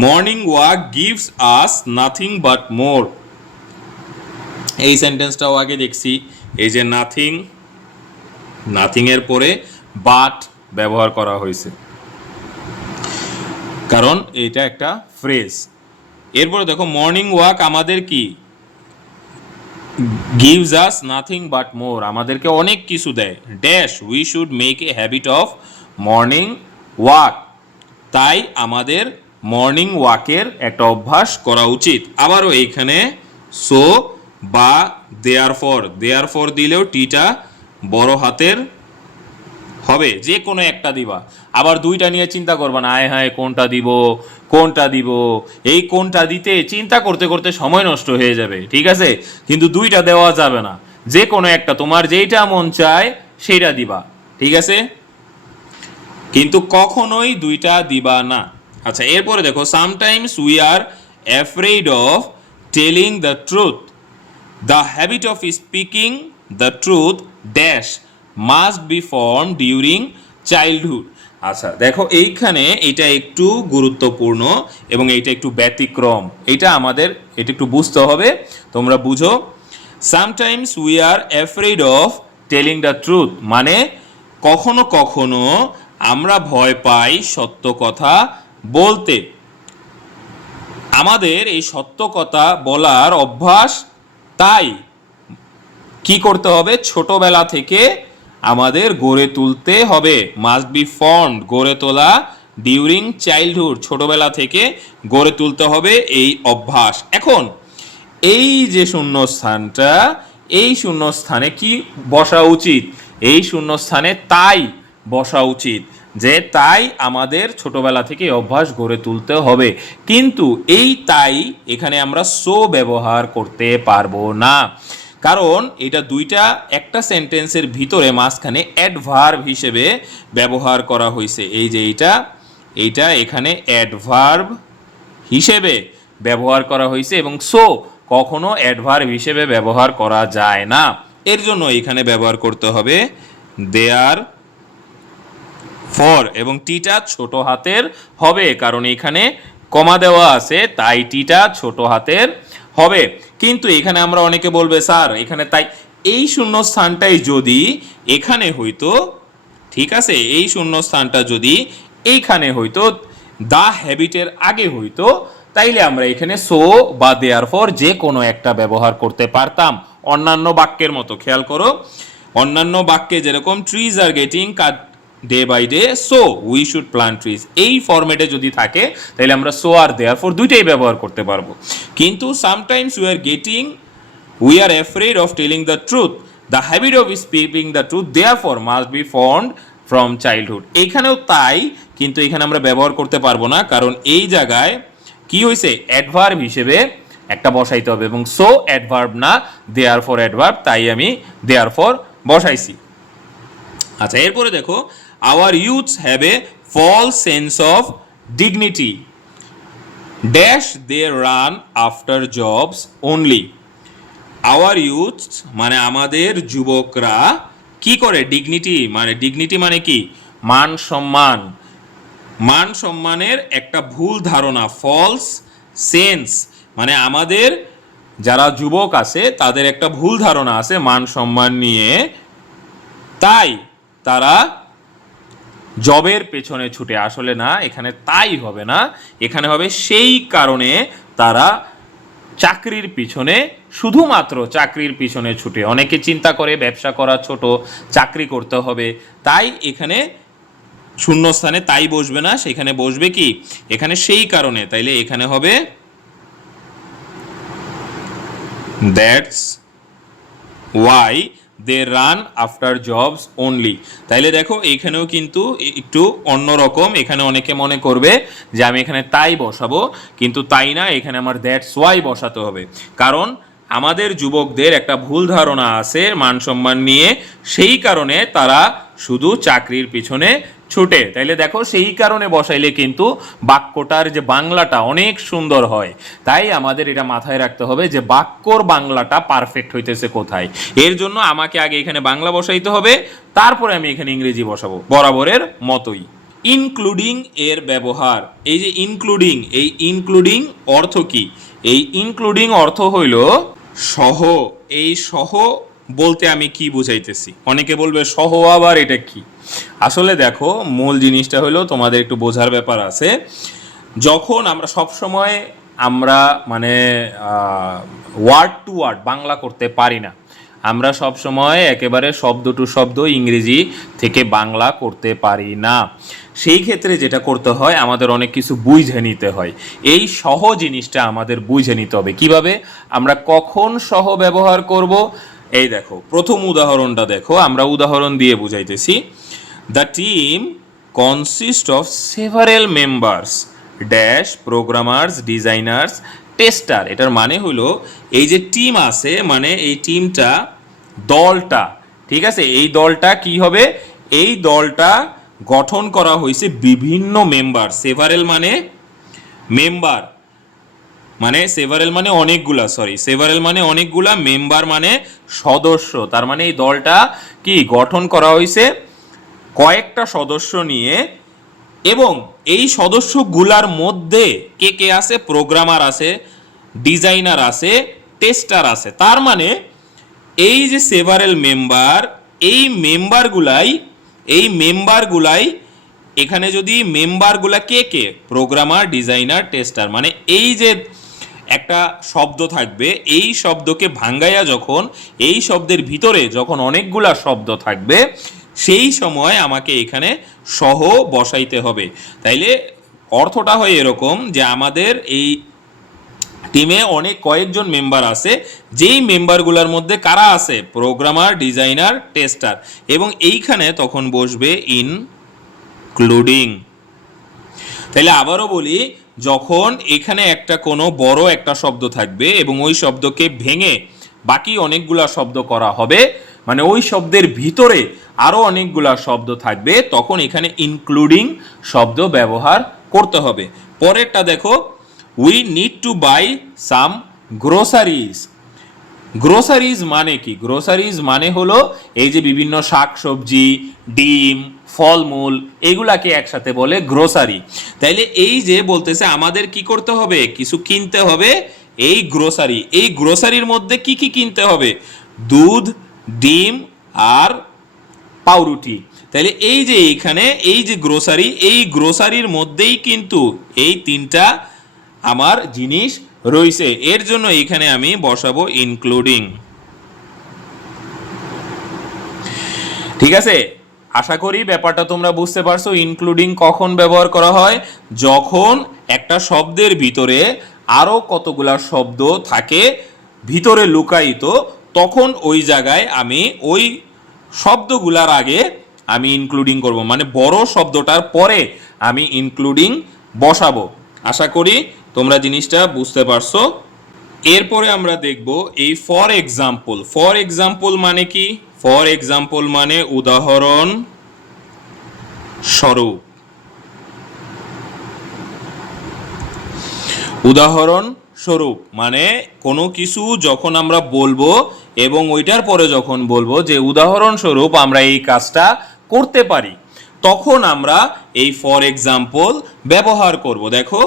Morning walk gives us nothing but মোর, এই সেন্টেন্সটাও আগে দেখছি। এই যে নাথিং, নাথিং এর পরে বাট ব্যবহার করা হয়েছে, কারণ এটা একটা ফ্রেজ। এরপরে দেখো মর্নিং ওয়াক আমাদের কি? গিভস আস নাথিং বাট মোর, আমাদেরকে অনেক কিছু দেয়। Dash we should make a habit of morning walk, তাই আমাদের মর্নিং ওয়াকের একটা অভ্যাস করা উচিত। আবারও এইখানে সো বা দেয়ার ফর দিলেও টিটা বড় হাতের হবে, যে কোনো একটা দিবা। আবার দুইটা নিয়ে চিন্তা করবা না, আয় হায় কোনটা দিব কোনটা দিব, এই কোনটা দিতে চিন্তা করতে করতে সময় নষ্ট হয়ে যাবে। ঠিক আছে, কিন্তু দুইটা দেওয়া যাবে না, যে কোনো একটা তোমার যেইটা মন চায় সেইটা দিবা। ঠিক আছে, কিন্তু কখনোই দুইটা দিবা না। আচ্ছা, এরপরে দেখো sometimes we are afraid of telling the truth, the habit of speaking the truth dash must be form during childhood. আচ্ছা দেখো, এইখানে এটা একটু গুরুত্বপূর্ণ এবং এইটা একটু ব্যতিক্রম, এটা একটু বুঝতে হবে। তোমরা বুঝো, sometimes we are afraid of telling the truth, মানে কখনো কখনো আমরা ভয় পাই সত্য কথা বলতে। আমাদের এই সত্য কথা বলার অভ্যাস, তাই কি করতে হবে? ছোটবেলা থেকে আমাদের গড়ে তুলতে হবে। মাস্ট বি ফর্মড, গড়ে তোলা, ডিউরিং চাইল্ডহুড, ছোটবেলা থেকে গড়ে তুলতে হবে এই অভ্যাস। এখন এই যে শূন্যস্থানটা, এই শূন্যস্থানে কি বসা উচিত? এই শূন্যস্থানে তাই বসা উচিত, যে তাই আমাদের ছোটবেলা থেকে অভ্যাস গড়ে তুলতে হবে। কিন্তু এই তাই এখানে আমরা সো ব্যবহার করতে পারবো না, কারণ এটা দুইটা একটা সেন্টেন্সের ভিতরে মাঝখানে অ্যাডভার্ব হিসেবে ব্যবহার করা হয়েছে। এই যে এইটা এখানে অ্যাডভার্ব হিসেবে ব্যবহার করা হয়েছে, এবং সো কখনো অ্যাডভার্ব হিসেবে ব্যবহার করা যায় না। এর জন্য এখানে ব্যবহার করতে হবে দেয়ার ফর, এবং টিটা ছোট হাতের হবে, কারণ এখানে কমা দেওয়া আছে, তাই টিটা ছোট হাতের হবে। কিন্তু এখানে আমরা অনেকে বলবে স্যার এখানে তাই, এই শূন্যস্থানটাই যদি এখানে হইতো, ঠিক আছে, এই শূন্যস্থানটা যদি এইখানে হইতো, দা হ্যাবিটের আগে হইতো, তাইলে আমরা এখানে সো বা দেয়ার ফর যে কোনো একটা ব্যবহার করতে পারতাম অন্যান্য বাক্যের মতো। খেয়াল করো, অন্যান্য বাক্যে যেরকম trees are getting cut day by day, so we should plant trees. এই ফরম্যাটে যদি থাকে তাহলে আমরা সো আর দেয়ারফর দুইটাই ব্যবহার করতে পারবো। কিন্তু sometimes we are afraid of telling the truth. The habit of speaking the truth therefore must be formed from childhood. এইখানেও তাই, কিন্তু এখানে আমরা ব্যবহার করতে পারবো না, কারণ এই জায়গায় কি হয়েছে, অ্যাডভার্ব হিসেবে একটা বসাইতে হবে, এবং সো অ্যাডভার্ব না, দেয়ারফর অ্যাডভার্ব, তাই আমি দেয়ারফর বসাইছি। আচ্ছা, এরপরে দেখো, our youths have a false sense of dignity dash they run after jobs only. Our youth মানে আমাদের যুবকরা কি করে, ডিগনিটি মানে কি, মান সম্মান, মান সম্মানের একটা ভুল ধারণা, ফলস সেন্স মানে আমাদের যারা যুবক আছে তাদের একটা ভুল ধারণা আছে মান সম্মান নিয়ে, তাই তারা জবের পেছনে ছুটে। আসলে না, এখানে তাই হবে না, এখানে হবে সেই কারণে তারা চাকরির পিছনে, শুধুমাত্র চাকরির পিছনে ছুটে। অনেকে চিন্তা করে ব্যবসা করা ছোট, চাকরি করতে হবে, তাই এখানে শূন্যস্থানে তাই বসবে না, সেখানে বসবে কি, এখানে সেই কারণে, তাইলে এখানে হবে that's why they run after jobs only. তাইলে দেখো এইখানেও কিন্তু একটু অন্যরকম, এখানে অনেকে মনে করবে যে আমি এখানে তাই বসাবো, কিন্তু তাই না, এখানে আমার দ্যাটস ওয়াই বসাতে হবে, কারণ আমাদের যুবকদের একটা ভুল ধারণা আছে মান সম্মান নিয়ে, সেই কারণে তারা শুধু চাকরির পিছনে ছুটে। তাইলে দেখো সেই কারণে বসাইলে কিন্তু বাক্যটার যে বাংলাটা অনেক সুন্দর হয়। তাই আমাদের এটা মাথায় রাখতে হবে যে বাক্যর বাংলাটা পারফেক্ট হইতেছে কোথায়। এর জন্য আমাকে আগে এখানে বাংলা বসাইতে হবে, তারপরে আমি এখানে ইংরেজি বসাবো বরাবরের মতোই। ইনক্লুডিং এর ব্যবহার, এই যে ইনক্লুডিং, এই ইনক্লুডিং অর্থ কি, এই ইনক্লুডিং অর্থ হইল সহ। এই সহ বলতে আমি কি বুঝাইতেছি, অনেকে বলবে সহ আবার এটা কি। আসলে দেখো মূল জিনিসটা হলো তোমাদের একটু বোঝার ব্যাপার আছে। যখন আমরা সবসময় আমরা মানে ওয়ার্ড টু ওয়ার্ড বাংলা করতে পারি না, আমরা সব সময় একেবারে শব্দ টু শব্দ ইংরেজি থেকে বাংলা করতে পারি না। সেই ক্ষেত্রে যেটা করতে হয়, আমাদের অনেক কিছু বুঝে নিতে হয়। এই সহ জিনিসটা আমাদের বুঝে নিতে হবে কিভাবে, আমরা কখন সহ ব্যবহার করব। এই দেখো প্রথম উদাহরণটা দেখো, আমরা উদাহরণ দিয়ে বুঝাইতেছি। The team consist of several members dash programmers designers tester. এটার মানে হলো এই যে টিম আছে, মানে এই টিমটা, দলটা, ঠিক আছে, এই দলটা কি হবে, এই দলটা গঠন করা হয়েছে বিভিন্ন মেম্বার। সেভারেল মানে মেম্বার, মানে সেভারেল মানে অনেকগুলা, সেভারেল মানে অনেকগুলা, মেম্বার মানে সদস্য। তার মানে এই দলটা কি গঠন করা হয়েছে কয়েকটা সদস্য নিয়ে, এবং এই সদস্যগুলার মধ্যে কে কে আছে, প্রোগ্রামার আছে, ডিজাইনার আছে, টেস্টার আছে। তার মানে এই যে সেভারেল মেম্বার, এই মেম্বারগুলাই এখানে যদি মেম্বারগুলা কে কে, প্রোগ্রামার ডিজাইনার টেস্টার, মানে এই যে একটা শব্দ থাকবে, এই শব্দকে ভাঙ্গাইয়া যখন এই শব্দের ভিতরে যখন অনেকগুলা শব্দ থাকবে, সেই সময় আমাকে এখানে সহ বসাইতে হবে। তাইলে অর্থটা হয় এরকম যে আমাদের এই টিমে অনেক কয়েকজন মেম্বার আছে, যেই মেম্বারগুলোর মধ্যে কারা আছে, প্রোগ্রামার ডিজাইনার টেস্টার, এবং এইখানে তখন বসবে ইনক্লুডিং। তাহলে আবারও বলি, যখন এখানে একটা কোনো বড় একটা শব্দ থাকবে এবং ওই শব্দকে ভেঙে বাকি অনেকগুলা শব্দ করা হবে, মানে ওই শব্দের ভিতরে আরো অনেকগুলা শব্দ থাকবে, তখন এখানে ইনক্লুডিং শব্দ ব্যবহার করতে হবে। পরেরটা দেখো, we need to buy some groceries. Groceries মানে কি, গ্রোসারিজ মানে হলো এই যে বিভিন্ন শাকসবজি, ডিম, ফলমূল, এগুলাকে একসাথে বলে গ্রোসারি। তাইলে এই যে বলতেছে আমাদের কি করতে হবে, কিছু কিনতে হবে, এই গ্রোসারি, এই গ্রোসারির মধ্যে কি কি কিনতে হবে, দুধ, ডিম আর পাউরুটি। তাহলে এই যে এইখানে এই যে গ্রোসারি, এই গ্রোসারির মধ্যেই কিন্তু এই তিনটা আমার জিনিস রয়েছে, এর জন্য এইখানে আমি বসাবো ইনক্লুডিং। ঠিক আছে, আশা করি ব্যাপারটা তোমরা বুঝতে পারছো। ইনক্লুডিং কখন ব্যবহার করা হয়? যখন একটা শব্দের ভিতরে আরো কতগুলা শব্দ থাকে ভিতরে লুকায়িত, তখন ওই জায়গায় আমি ওই শব্দগুলার আগে আমি ইনক্লুডিং করব, মানে বড় শব্দটার পরে আমি ইনক্লুডিং বসাবো। আশা করি তোমরা জিনিসটা বুঝতে পারছো। এরপরে আমরা দেখব এই ফর এক্সাম্পল। ফর এক্সাম্পল মানে কি? ফর এক্সাম্পল মানে উদাহরণ স্বরূপ। উদাহরণ স্বরূপ মানে কোনো কিছু যখন আমরা বলবো এবং ওইটার পরে যখন বলবো যে উদাহরণস্বরূপ আমরা এই কাজটা করতে পারি, তখন আমরা এই ফর এক্সাম্পল ব্যবহার করব। দেখো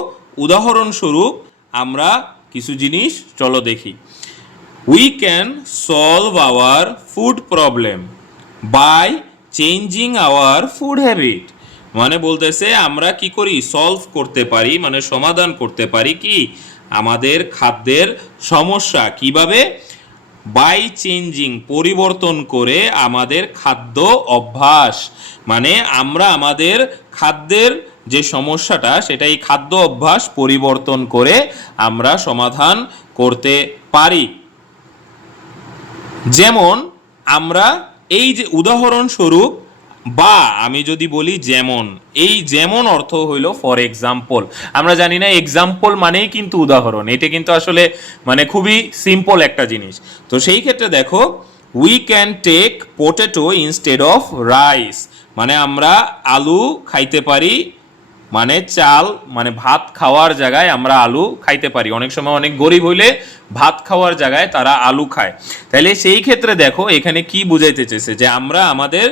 উদাহরণস্বরূপ আমরা কিছু জিনিস চলো দেখি। We can solve our food problem by changing our food habit. মানে বলতেছে আমরা কি করি? সলভ করতে পারি, মানে সমাধান করতে পারি কি আমাদের খাদ্যের সমস্যা। কিভাবে? বাই চেঞ্জিং, পরিবর্তন করে আমাদের খাদ্য অভ্যাস। মানে আমরা আমাদের খাদ্যের যে সমস্যাটা সেটা এই খাদ্য অভ্যাস পরিবর্তন করে আমরা সমাধান করতে পারি। যেমন আমরা এই যে উদাহরণস্বরূপ, বা আমি যদি বলি যেমন, এই যেমন অর্থ হইল ফর এক্সাম্পল। আমরা জানি না এক্সাম্পল মানেই কিন্তু উদাহরণ, এটা কিন্তু আসলে মানে খুবই সিম্পল একটা জিনিস। তো সেই ক্ষেত্রে দেখো we can take potato instead of rice, মানে আমরা আলু খাইতে পারি, মানে চাল মানে ভাত খাওয়ার জায়গায় আমরা আলু খাইতে পারি। অনেক সময় অনেক গরিব হইলে ভাত খাওয়ার জায়গায় তারা আলু খায়। তাহলে সেই ক্ষেত্রে দেখো এখানে কি বুঝাইতে চেয়েছে যে আমরা আমাদের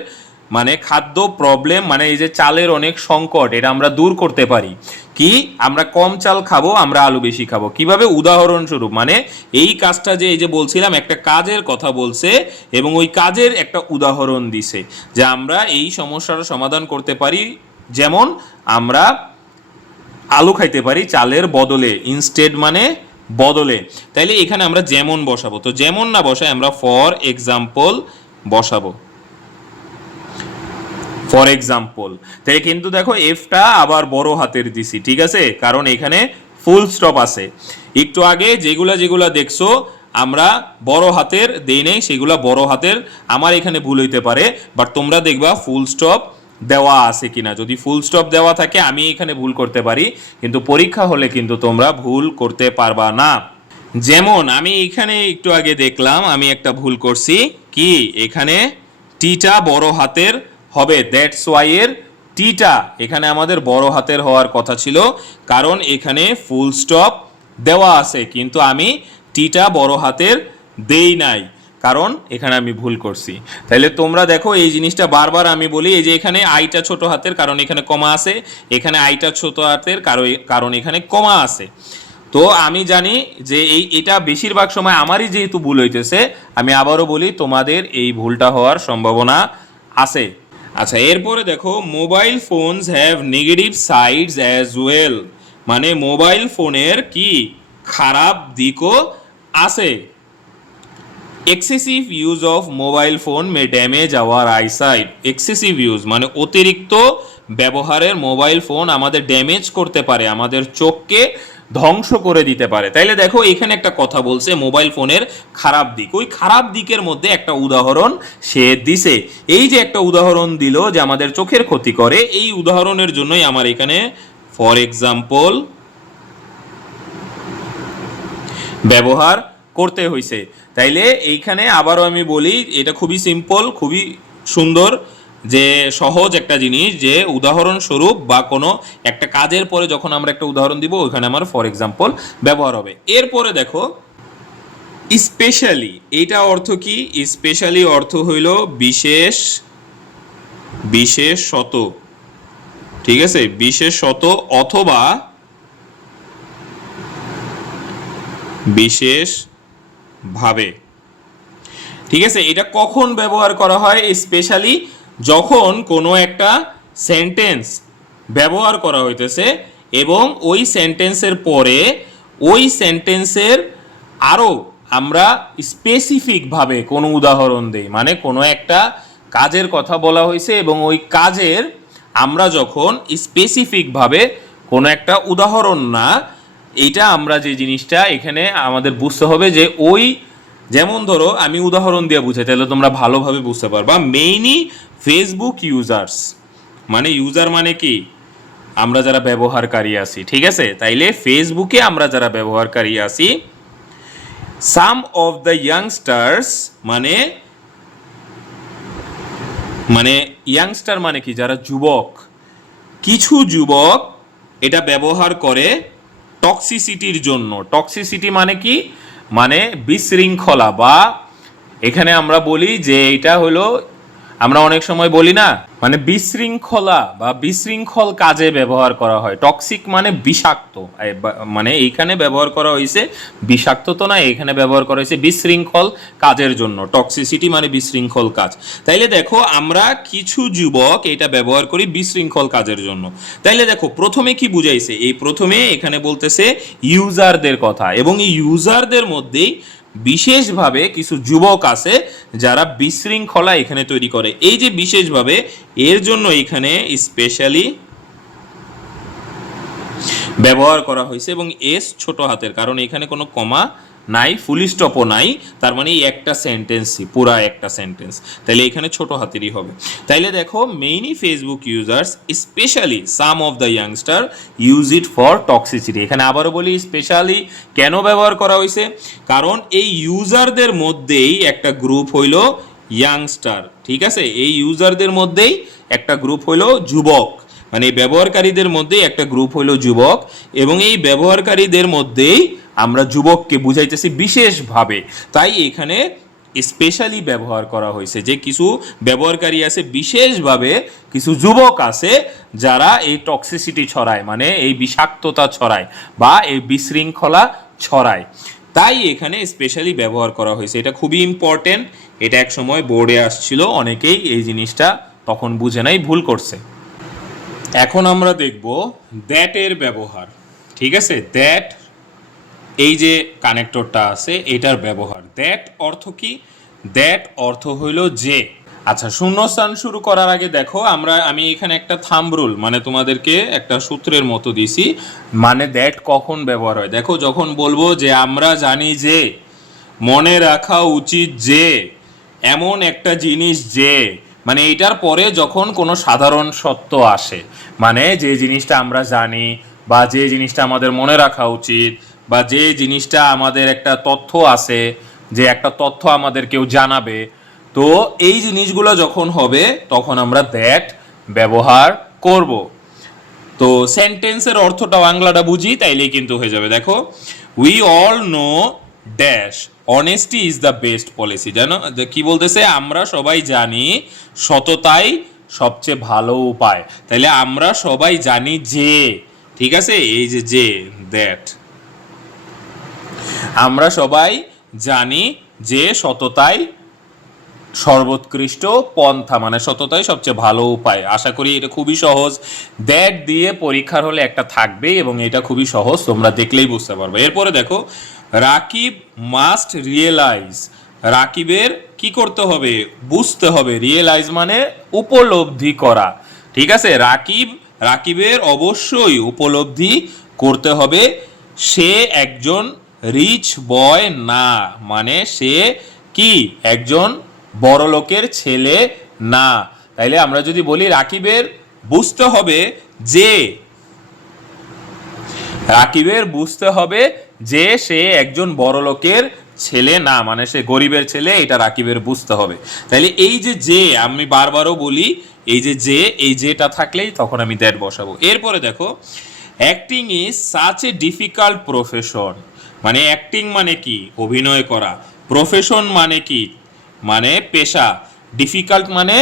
মানে খাদ্য প্রবলেম, মানে এই যে চালের অনেক সংকট, এটা আমরা দূর করতে পারি। কি আমরা কম চাল খাবো, আমরা আলু বেশি খাবো। কিভাবে? উদাহরণস্বরূপ মানে এই কাজটা যে এই যে বলছিলাম একটা কাজের কথা বলছে এবং ওই কাজের একটা উদাহরণ দিছে যে আমরা এই সমস্যার সমাধান করতে পারি। যেমন আমরা আলু খাইতে পারি চালের বদলে, ইনস্টেড মানে বদলে। তাইলে এখানে আমরা যেমন বসাবো, তো যেমন না বসায় আমরা ফর এক্সাম্পল বসাবো। For example. তাই কিন্তু দেখো এফটা আবার বড় হাতের দিছি, ঠিক আছে, কারণ এখানে ফুল স্টপ আছে। একটু আগে যেগুলা যেগুলা দেখছো আমরা বড় হাতের দেই নেই, সেগুলা বড় হাতের। আমার এখানে ভুল হইতে পারে, বাট তোমরা দেখবা ফুল স্টপ দেওয়া আছে কিনা। যদি ফুল স্টপ দেওয়া থাকে আমি এখানে ভুল করতে পারি, কিন্তু পরীক্ষা হলে কিন্তু তোমরা ভুল করতে পারবা না। যেমন আমি এখানে একটু আগে দেখলাম আমি একটা ভুল করছি। কি? এখানে টিটা বড় হাতের হবে, দ্যাটস ওয়াই এর টিটা এখানে আমাদের বড় হাতের হওয়ার কথা ছিল, কারণ এখানে ফুল স্টপ দেওয়া আছে, কিন্তু আমি টিটা বড় হাতের দেই নাই, কারণ এখানে আমি ভুল করছি। তাহলে তোমরা দেখো এই জিনিসটা বারবার আমি বলি, এই যে এখানে আইটা ছোট হাতের কারণ এখানে কমা আছে, এখানে আইটা ছোট হাতের কারণ এখানে কমা আছে। তো আমি জানি যে এটা বেশিরভাগ সময় আমারই যেহেতু ভুল হইতেছে, আমি আবারও বলি তোমাদের এই ভুলটা হওয়ার সম্ভাবনা আছে। আচ্ছা, এরপরে দেখো mobile phones have negative sides as well, মানে মোবাইল ফোনের কি খারাপ দিকও আছে। Excessive use of mobile phone may damage our eyesight. Excessive use মানে অতিরিক্ত ব্যবহারের মোবাইল ফোন আমাদের ড্যামেজ করতে পারে, আমাদের চোখকে ধ্বংস করে দিতে পারে। তাইলে দেখো এখানে একটা কথা বলছে মোবাইল ফোনের খারাপ দিক, ওই খারাপ দিকের মধ্যে একটা উদাহরণ সে দিছে। এই যে একটা উদাহরণ দিল যে আমাদের চোখের ক্ষতি করে, এই উদাহরণের জন্যই আমার এখানে ফর এক্সাম্পল ব্যবহার করতে হয়েছে। তাইলে এইখানে আবারও আমি বলি, এটা খুবই সিম্পল, খুবই সুন্দর, যে সহজ একটা জিনিস, যে উদাহরণস্বরূপ বা কোনো একটা কাজের পরে যখন আমরা একটা উদাহরণ দিব ওইখানে আমার ফর এক্সাম্পল ব্যবহার হবে। এরপরে দেখো স্পেশালি, এইটা অর্থ কি? স্পেশালি অর্থ হইল বিশেষ, বিশেষত, ঠিক আছে, বিশেষত অথবা বিশেষভাবে, ঠিক আছে। এটা কখন ব্যবহার করা হয়? স্পেশালি যখন কোনো একটা সেন্টেন্স ব্যবহার করা হইতেছে এবং ওই সেন্টেন্সের পরে ওই সেন্টেন্সের আরও আমরা স্পেসিফিকভাবে কোনো উদাহরণ দেই, মানে কোনো একটা কাজের কথা বলা হয়েছে এবং ওই কাজের আমরা যখন স্পেসিফিকভাবে কোনো একটা উদাহরণ না, এইটা আমরা যে জিনিসটা এখানে আমাদের বুঝতে হবে যে ওই, যেমন ধরো আমি উদাহরণ দিয়ে বুঝাই তাহলে তোমরা ভালোভাবে বুঝতে পারবা। মেইনলি ফেসবুক ইউজার্স, মানে ইউজার মানে কি, আমরা যারা ব্যবহারকারী আছি, ঠিক আছে? তাইলে ফেসবুকে আমরা যারা ব্যবহারকারী আছি, সাম অফ দ্য ইয়াংস্টার্স মানে মানে ইয়াংস্টার মানে কি, যারা যুবক, কিছু যুবক এটা ব্যবহার করে টক্সিসিটির জন্য। টক্সিসিটি মানে কি, মানে বিশৃঙ্খলা, বা এখানে আমরা বলি যে এটা হলো, আমরা অনেক সময় বলি না, মানে বিশৃঙ্খলা বা বিশৃঙ্খল কাজে ব্যবহার করা হয়। টক্সিক মানে বিষাক্ত, মানে এইখানে ব্যবহার করা হয়েছে বিষাক্ত তো না, এখানে ব্যবহার করা হয়েছে বিশৃঙ্খল কাজের জন্য। টক্সিসিটি মানে বিশৃঙ্খল কাজ। তাইলে দেখো আমরা কিছু যুবক এটা ব্যবহার করি বিশৃঙ্খল কাজের জন্য। তাইলে দেখো প্রথমে কি বুঝাইছে, এই প্রথমে এখানে বলতেছে ইউজারদের কথা, এবং এই ইউজারদের মধ্যেই বিশেষভাবে কিছু যুবক আছে যারা বিশৃঙ্খলা এখানে তৈরি করে। এই যে বিশেষভাবে, এর জন্য এখানে স্পেশালি ব্যবহার করা হয়েছে, এবং এস ছোট হাতের, কারণ এখানে কোনো কমা নাই, ফুল স্টপও নাই, তার মানে এই একটা সেন্টেন্সই, পুরা একটা সেন্টেন্স, তাইলে এখানে ছোট হাতেরই হবে। তাইলে দেখো mainly Facebook users specially some of the youngster use it for toxicity. এখানে আবারও বলি স্পেশালি কেন ব্যবহার করা হয়েছে, কারণ এই ইউজারদের মধ্যেই একটা গ্রুপ হইল ইয়াংস্টার, ঠিক আছে? এই ইউজারদের মধ্যেই একটা গ্রুপ হইল যুবক, মানে ব্যবহারকারীদের মধ্যেই একটা গ্রুপ হইল যুবক, এবং এই ব্যবহারকারীদের মধ্যেই আমরা যুবককে বুঝাইতেছি বিশেষভাবে। তাই এখানে স্পেশালি ব্যবহার করা হয়েছে যে কিছু ব্যবহারকারী আছে, বিশেষভাবে কিছু যুবক আছে যারা এই টক্সিসিটি ছড়ায়, মানে এই বিষাক্ততা ছড়ায় বা এই বিশৃঙ্খলা ছড়ায়, তাই এখানে স্পেশালি ব্যবহার করা হয়েছে। এটা খুবই ইম্পর্টেন্ট, এটা এক সময় বোর্ডে আসছিল, অনেকেই এই জিনিসটা তখন বুঝে নাই, ভুল করছে। এখন আমরা দেখব দ্যাট এর ব্যবহার, ঠিক আছে? দ্যাট, এই যে কানেক্টরটা আছে এটার ব্যবহার। দ্যাট অর্থ কি? দ্যাট অর্থ হইল যে। আচ্ছা, শূন্যস্থান শুরু করার আগে দেখো আমি এখানে একটা থাম্ব রুল, মানে তোমাদেরকে একটা সূত্রের মতো দিছি, মানে দ্যাট কখন ব্যবহার হয়। দেখো যখন বলবো যে আমরা জানি যে, মনে রাখা উচিত যে, এমন একটা জিনিস যে, মানে এইটার পরে যখন কোনো সাধারণ সত্য আসে, মানে যে জিনিসটা আমরা জানি বা যে জিনিসটা আমাদের মনে রাখা উচিত, বা যে জিনিসটা আমাদের একটা তথ্য আছে, যে একটা তথ্য আমাদের কেউ জানাবে, তো এই জিনিসগুলো যখন হবে তখন আমরা দ্যাট ব্যবহার করব। তো সেন্টেন্সের অর্থটা বাংলাটা বুঝি তাইলেই কিন্তু হয়ে যাবে। দেখো, we all know dash honesty is the best policy. জানো কি বলতেছে? আমরা সবাই জানি সততাই সবচেয়ে ভালো উপায়। তাইলে আমরা সবাই জানি যে, ঠিক আছে, এই যে দ্যাট, আমরা সবাই জানি যে সততাই সর্বোৎকৃষ্ট পন্থা, মানে সততাই সবচেয়ে ভালো উপায়। আশা করি এটা খুবই সহজ। দ্যাট দিয়ে পরীক্ষার হলে একটা থাকবে, এবং এটা খুবই সহজ, তোমরা দেখলেই বুঝতে পারবে। এরপরে দেখো, রাকিব মাস্ট রিয়েলাইজ, রাকিবের কি করতে হবে? বুঝতে হবে। রিয়েলাইজ মানে উপলব্ধি করা, ঠিক আছে? রাকিবের অবশ্যই উপলব্ধি করতে হবে সে একজন রিচ বয় না, মানে সে কি একজন বড় লোকের ছেলে না। তাইলে আমরা যদি বলি রাকিবের বুঝতে হবে যে, রাকিবের বুঝতে হবে যে সে একজন বড় লোকের ছেলে না, মানে সে গরিবের ছেলে, এটা রাকিবের বুঝতে হবে। তাইলে এই যে আমি বারবারও বলি, এই এই যেটা থাকলেই তখন আমি দ্যাট বসাবো। এরপরে দেখো, acting is such a difficult profession, মানে অ্যাক্টিং মানে কি? অভিনয় করা। প্রফেশন মানে কি? মানে পেশা। ডিফিকাল্ট মানে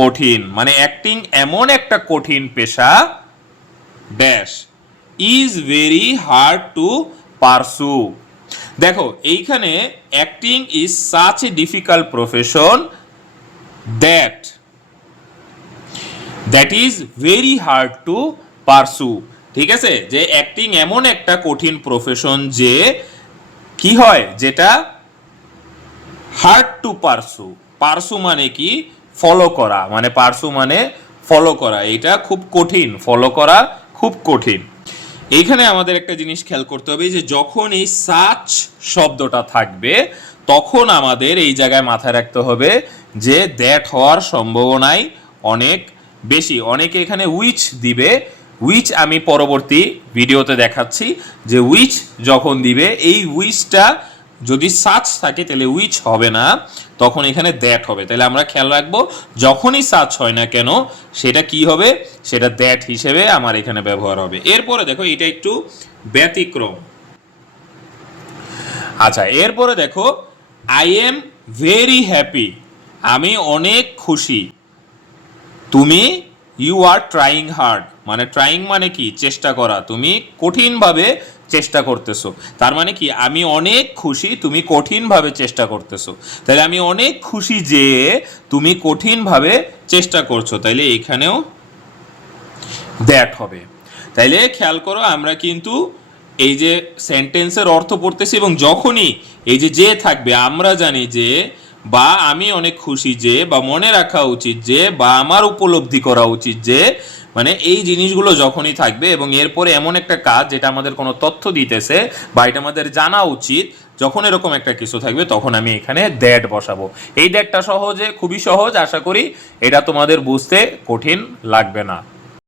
কঠিন, মানে অ্যাক্টিং এমন একটা কঠিন পেশা, dash is very hard to pursue. দেখো এইখানে acting is such a difficult profession that is very hard to pursue, ঠিক আছে? যে অ্যাক্টিং এমন একটা কঠিন প্রফেশন যে কি হয়, যেটা হার্ড টু পারসু। পারসু মানে কি? ফলো করা, মানে পারসু মানে ফলো করা, এটা খুব কঠিন, ফলো করা খুব কঠিন। এইখানে আমাদের একটা জিনিস খেয়াল করতে হবে যে যখন এই সাচ শব্দটা থাকবে তখন আমাদের এই জায়গায় মাথায় রাখতে হবে যে দ্যাট হওয়ার সম্ভাবনাই অনেক বেশি। অনেকে এখানে উইচ দিবে, উইচ আমি পরবর্তী ভিডিওতে দেখাচ্ছি যে উইচ যখন দিবে, এই উইচটা যদি সাচ থাকে তাহলে উইচ হবে না, তখন এখানে দ্যাট হবে। তাহলে আমরা খেয়াল রাখবো যখনই সাচ হয় না কেন সেটা কি হবে, সেটা দ্যাট হিসেবে আমার এখানে ব্যবহার হবে। এরপরে দেখো এটা একটু ব্যতিক্রম। আচ্ছা, এরপরে দেখো আই এম ভেরি হ্যাপি, আমি অনেক খুশি। তুমি ইউ আর ট্রাইং হার্ড, মানে ট্রাইং মানে কি, চেষ্টা করা, তুমি কঠিনভাবে চেষ্টা করতেছো। তার মানে কি আমি অনেক খুশি, তুমি কঠিনভাবে চেষ্টা করতেছো। তাহলে আমি অনেক খুশি যে তুমি কঠিনভাবে চেষ্টা করছো, তাইলে এখানেও দ্যাট হবে। তাইলে খেয়াল করো আমরা কিন্তু এই যে সেন্টেন্সের অর্থ পড়তেছি এবং যখনই এই যে থাকবে আমরা জানি যে, বা আমি অনেক খুশি যে, বা মনে রাখা উচিত যে, বা আমার উপলব্ধি করা উচিত যে, মানে এই জিনিসগুলো যখনই থাকবে এবং এরপরে এমন একটা কাজ যেটা আমাদের কোনো তথ্য দিতেছে বা এটা আমাদের জানা উচিত, যখন এরকম একটা কিছু থাকবে তখন আমি এখানে দ্যাট বসাবো। এই দ্যাটটা সহজে, খুবই সহজ, আশা করি এটা তোমাদের বুঝতে কঠিন লাগবে না।